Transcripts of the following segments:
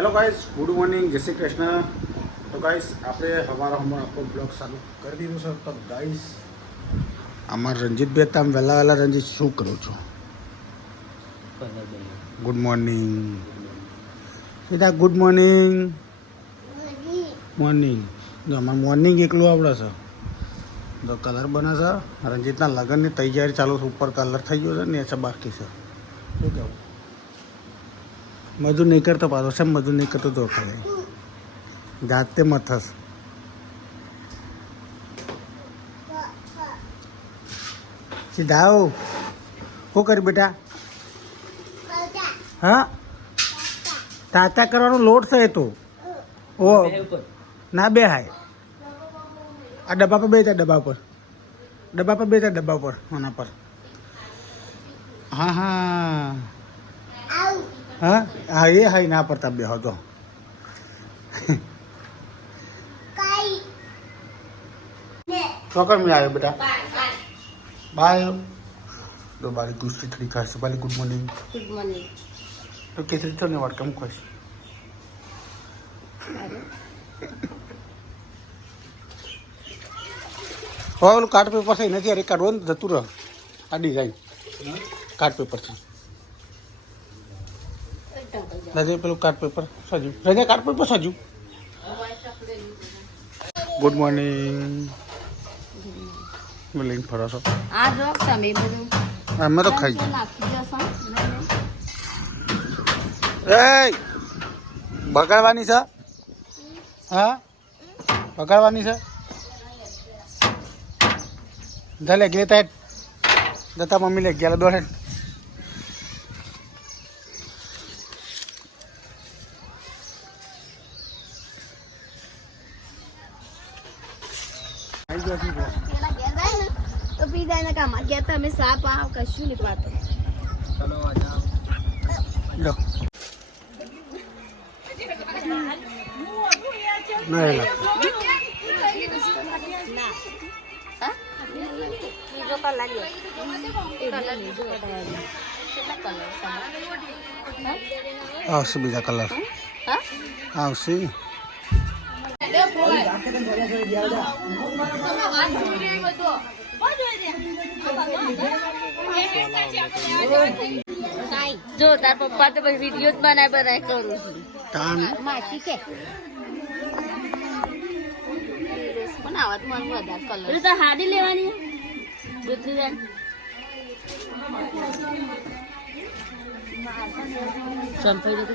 Hello guys good morning જય શ્રી કૃષ્ણ તો guys આપણે અમારો હમણાં આપણો બ્લોગ ચાલુ કરી દીધો સર તો ગાઈસ અમારા રંજીતભાઈ તમે વહેલા વહેલા રંજીત શું કરો છો? ગુડ મોર્નિંગ સીધા ગુડ મોર્નિંગ મોર્નિંગ જો અમારે મોર્નિંગ એકલું આવડે છે. તો કલર બને છે. રંજીતના લગ્નની તૈયારી ચાલુ છે. ઉપર કલર થઈ ગયો છે. ને એ છે બાકી છે. શું કહેવું મજૂર નહીં કરતો પાછો છે મજૂર નહીં કરતો તો ખાલી જાતે મથસ સીધા આવો શું કરી બેટા હા તાતા કરવાનો લોટ છે તો ઓ ના બે હાય આ ડબ્બા પર બે ચાર ડબ્બા પર ડબ્બા પર બે ચાર ડબ્બા પર આના પર હા હા હા? હા એ હાઈ ના પડતા બે હતો ચોકડ મેં આવ્યો બેટા. બાય તો બારી ગુસ્તી થોડી ખાશે બાલી ગુડ મોર્નિંગ. Good morning. તો કેસરી તો ને વાટ કેમ ખોશ હવે ઓલું કાર્ડ પેપર થઈ નથી અરે કાઢવાનું જતું રહ. આ ડિઝાઇન કાર્ડ પેપર છે. રજે પેલું કાર્ડ પેપર સાજુ રજે કાર્ડ પેપર સાજુ ગુડ મોર્નિંગ મિલિંગ ફરો છો આ જો તમે બધું. અમે તો ખાઈ એ બગાડવાની છે? હા? બગાડવાની છે? ધલે ગયા તા દત્તા મમ્મી લે ગયા દોડે આવી ગયા છીએ બોસ. પેલા ઘેર જાય ને તો પીધા એના કામ ગયા તમે સાપ આવ કશું નહીં પાતો. લો. આવશે બીજા કલર. હા? આવશે. જો તાર પપ્પા તો પછી વીડિયો જ બનાય બનાય કરું છું. માસી કે. આવત મને વધારે કલર તો હાડી લેવાની ગુજરી બેન. સંભાઈ તો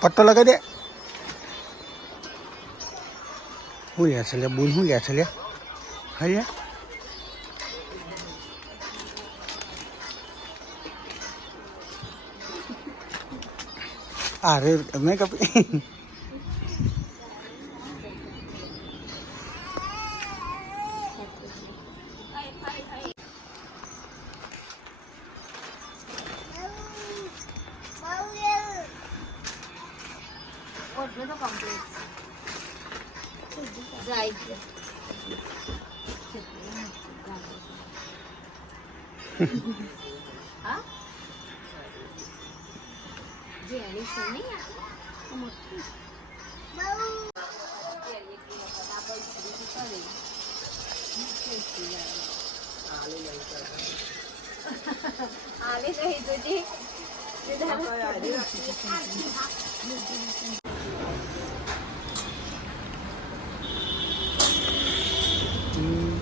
પટ્ટો લગાવી દે. શું લે છે લે બૂન શું લે છે લે હા અરે મેં કપી ઓટલો તો કમ્પ્લીટ જાય છે હા જેની છે નહીં આ મોટી આલે નહીં તુજી દિલું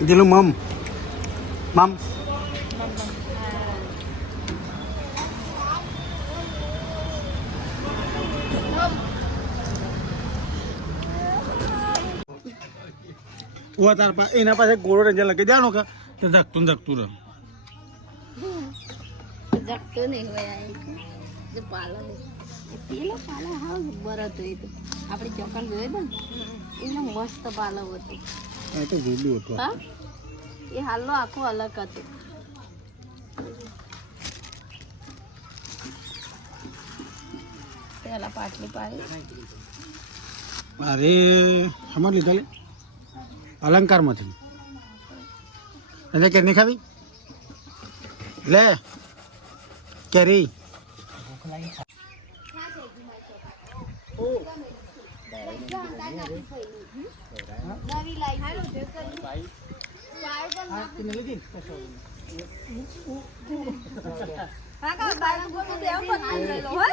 મમ મમ ઓ તાર પા એના પાસે ગોળો રેંજર લગી જાણો કે ધકતું ધકતું રહે જગતો નહીં હોય આ એક. જે પાલો ને એ પેલો પાલો હાવ જબ્બર હતો એ તો આપણે ચોકન જોયો હતો ને એનો મસ્ત પાલો હતો એ તો જુદું હતું. હા? એ હાલો આખો અલગ હતો. પેલા પાટલી પાડી. અરે સમજ લીધા લે. અલંકારમાંથી. એટલે કેરની ખાવી લે કેરી. ટી-શર્ટ ઉપર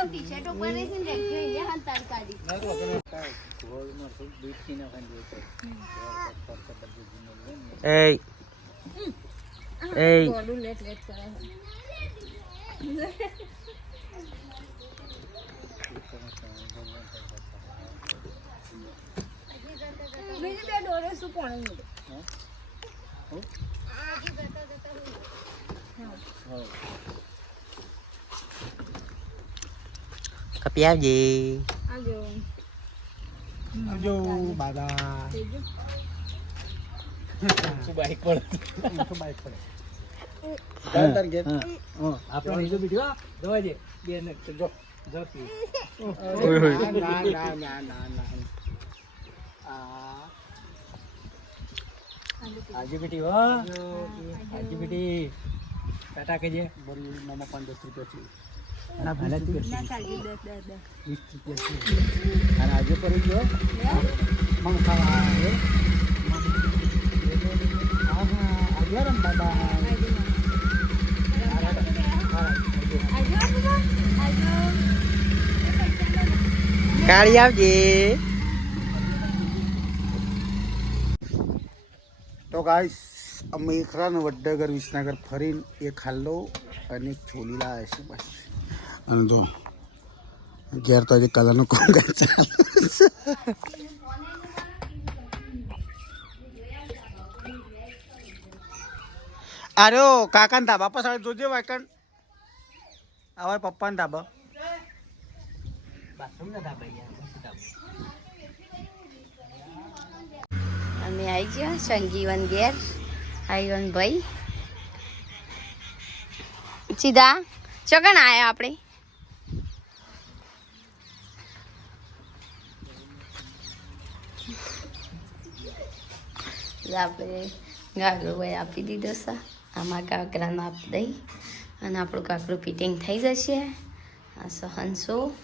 રહી છે ને રેગ્યુલર ઇન્ડિયા હાલ તાર કાઢી એ એ બોલું લેટ લેટ કરે છે. બીજી બે ડોરે શું પાણી મળે? કપી આવજે. આ જો જો બાદા બાઈક પર બાઈક પડે. આપણે બીજું બીજો જોવા દે. બે ને જો જો ના ના ના ના ના. આ આજુ બેટી હો. આજુ બેટી ટાટા કહેજે. બોલી મામા પાંચ દસ રૂપિયા છે. ના ભલે વીસ રૂપિયા છે. અને આજે કરી ગયો. ખાવા આવ્યો બાબા કાળી આવજે. તો ગાઈસ અમે એકરાને વડનગર, વિસનગર ફરીને એક હાલ્લો અને એક છોલી લાવે છે બસ. અને જો, ઘેર તો હજી કલરનું કોમ કરે ચાલે અરે કાકા ધાબા પર જોજે વાકણ. હવે પપ્પા ને ધાબા બાથરૂમ ના ધાબા. અમે આવી ગયા સંજીવન ઘેર, આઈવન ભાઈ. સીધા ચોકન આવ્યા આપણે આપણે ગાગરો ભાઈ આપી દીધો છે. આમાં કાકરાને આપી દઈ. અને આપણું કાકરું ફિટિંગ થઈ જશે. આ સહનસો